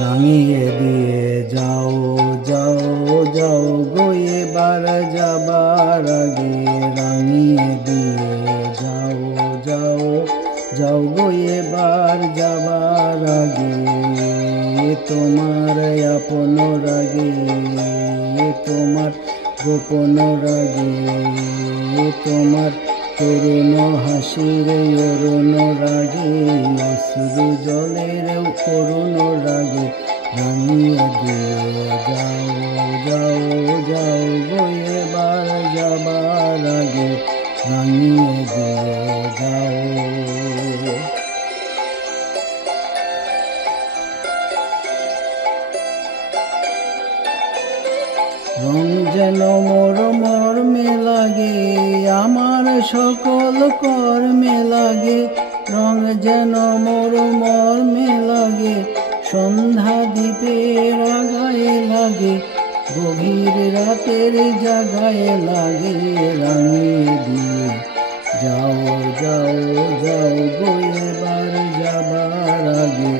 রাঙিয়ে দিয়ে যাও যাও যাও গো এবার যাবার আগে, রাঙিয়ে দিয়ে যাও যাও যাও গো এবার যাবার আগে। তোমার আপন রাগে, তোমার গোপন রাগে, তোমার করুণ হাসির অরুণ রাগে, অশ্রু জলের করুণ রাগে, রাঙিয়ে দিয়ে যাও যাও যাও গো এবার যাবার আগে, রাঙিয়ে দিয়ে যাও। রং যেন মোর মর্মে লাগে, আমার সকল কর্মে লাগে। রং যেন মোর মর্মে লাগে, সন্ধ্যা দ্বীপের আগায়ে লাগে, গভীর রাতের জাগায়ে লাগে। রাঙিয়ে দিয়ে যাও যাও যাও গো এবার যাবার আগে,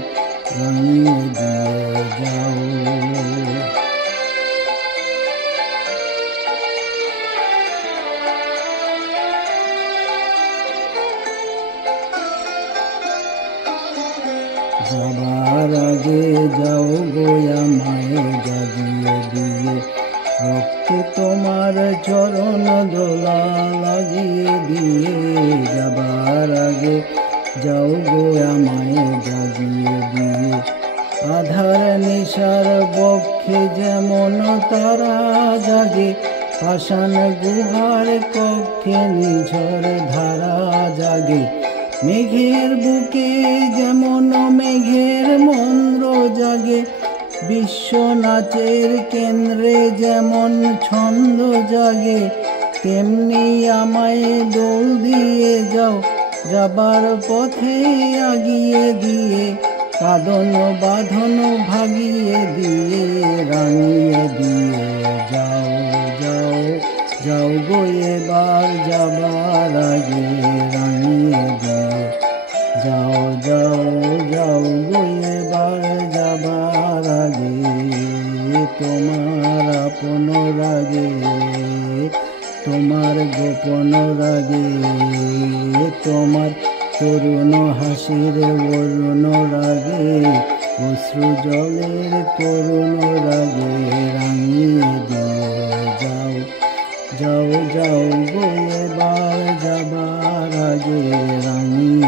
রাঙিয়ে দিয়ে যাও। যাবার আগে যাও গো আমায় জাগিয়ে দিয়ে, রক্তে তোমার চরণ দোলা লাগিয়ে দিয়ে। যাবার আগে যাও গো আমায় জাগিয়ে দিয়ে, আধার নিশার বক্ষে যেমন তারা জাগে, পাষাণ গুহার কক্ষে নিঝর ধারা জাগে। মেঘের বুকে যেমন মেঘের মন্দ্র জাগে, বিশ্ব নাচের কেন্দ্রে যেমন ছন্দ জাগে, তেমনি আমায় দোল দিয়ে যাও যাবার পথে আগিয়ে দিয়ে, কাঁদন বাঁধন ভাগিয়ে দিয়ে। রাঙিয়ে দিয়ে যাও যাও যাও গো এবার যাবার আগে, রাঙিয়ে দিয়ে যাও যাও যাও গো এবার যাবার আগে। তোমার আপন রাগে, তোমার গোপন রাগে, তোমার করুণ হাসির অরুণ রাগে, অশ্রু জলের করুণ রাগে, রাঙিয়ে দিয়ে যাও যাও যাও গো এবার যাবার আগে, রাঙিয়ে